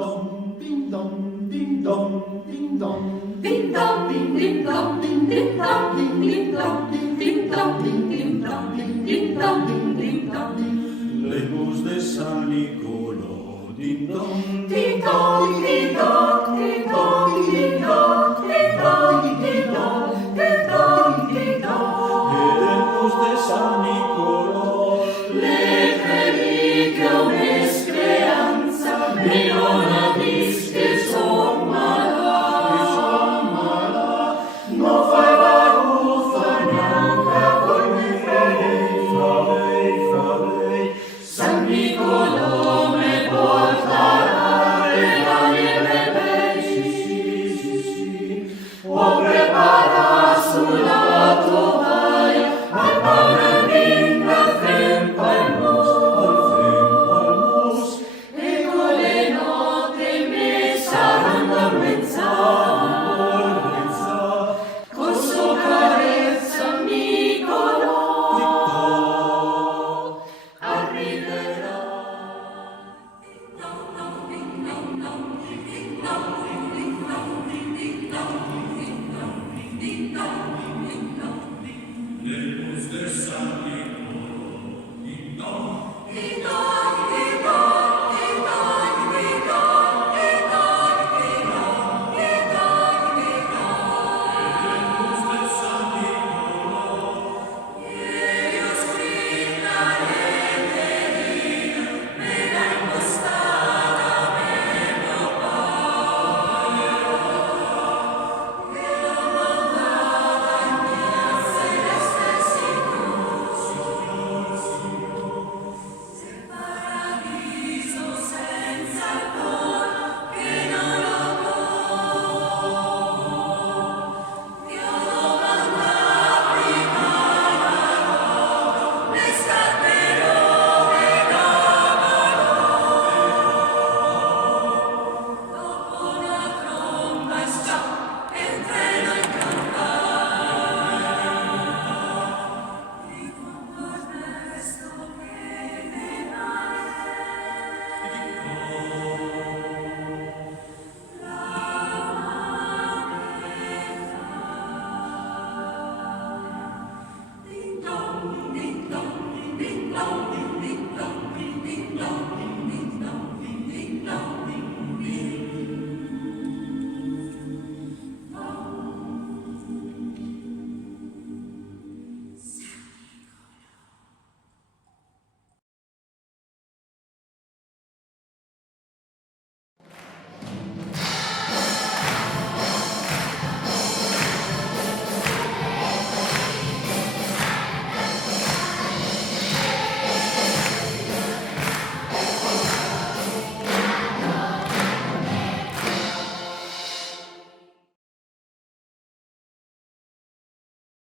dong, ding dong, ding dong, ding dong. Ding dong, ding ding dong, ding ding dong, ding ding dong, ding ding dong, ding ding dong, ding ding dong, ding ding dong. Lejos de San Nicolò, ding dong, Ding dong, ding dong, ding dong, ding dong, ding dong, ding dong, ding dong, ding dong. lejos de San Nicolò, Le reliquia speranza, me non abis che son mala, no fai baruffa neanche col mio farei, San Nicolò me portarà regali e bei, o prepara sulla tovaglia al pane vinta al tempo al mus, e con le note me saranno ammenzate, con sua carezza Nicolò arriverà. Ding dong, ding dong, ding dong, ding dong, ding dong, ding dong.